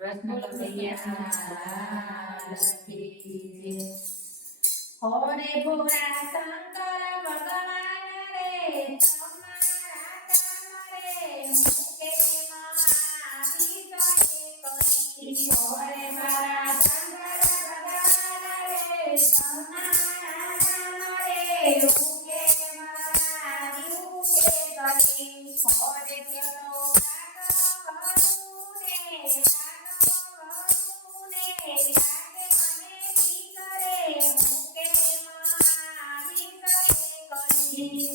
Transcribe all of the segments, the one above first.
કૃષ્ણ કનૈયા કી જય. હોરે ભોળા શંકર ભગવાન રે તમારા કામ રે મુકે આવી કરી. હોરે મારા શંકર ભગવાન રે તમારા કામ રે મુકે આવી કરી. હોરે ચલો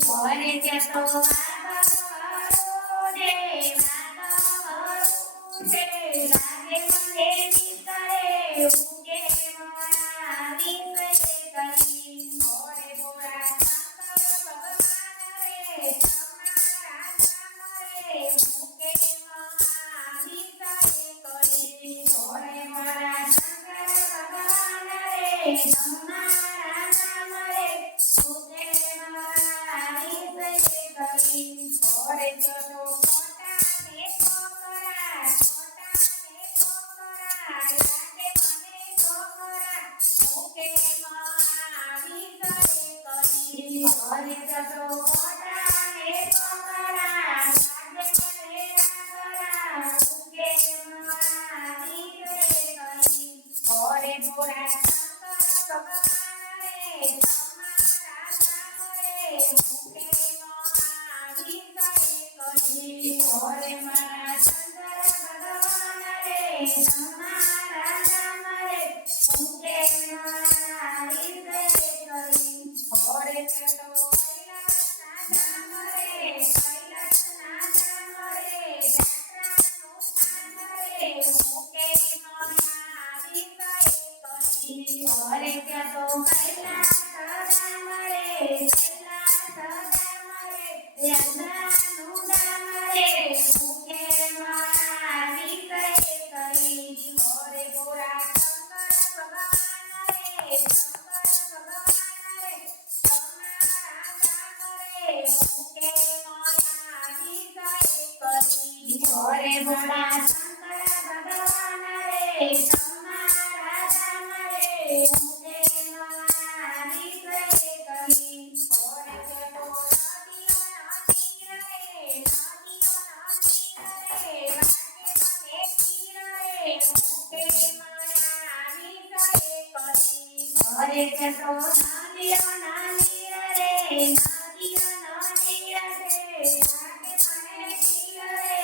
હોરે જતો વાગરો રે વાગરો છે લાગે મને નીકળે ઉગે મારા વિષય કરી. હોરે ભોળા શંકર ભગવાન રે તમારા કામ રે મુકે મારા વિષય કરી. હોરે મારા શંકર ભગવાન રે તમારા કામ રે મુકે હોરે ચલો કોટાને કોકરા લાગે મને કોકરા મુકે આવી કરી. હોરે ચલો કોટાને કોકરા લાગે મને કોકરા મુકે આવી કરી. હોરે ભોળા શંકર ભગવાન રે તમારા કામ રે મુકે હોરે મારા શંકર ભગવાન રે તમારા નામ રે મુકે મારી કરી. હોરે ચલો કૈલાસના ધામ રે કૈલાસના ધામ રે યાત્રાનું સ્થાન રે મુકે મારી કરી. હોરે ચલો કૈલાસ ધામ રે કૈલાસ ધામ રે યાત્રાનું ધામ રે મુકે મારી કરી. હોરે ભોળા શંકર ભગવાન રે તમારા કામ રે મુકે મારી કરી. હોરે ભોળા શંકર ભગવાન રે તમારા કામ રે મુકે મારી કરી. હોરે ચલો હરે ચતો નદીઓના નીર રે નદીઓના નીર રે લાગે મને તીર રે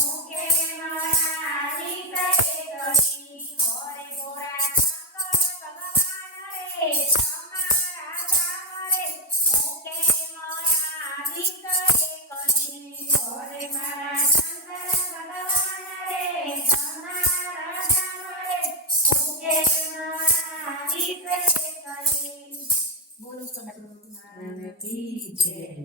મુકે મારી કરી. હોરે ભોળા શંકર ભગવાન રે તમારા કામ રે મુકે મારી કરી. હોરે મારા શંકર ભગવાન રે તમારા કામ રે મુકે મારી કરી. બોલો સમય કી જય.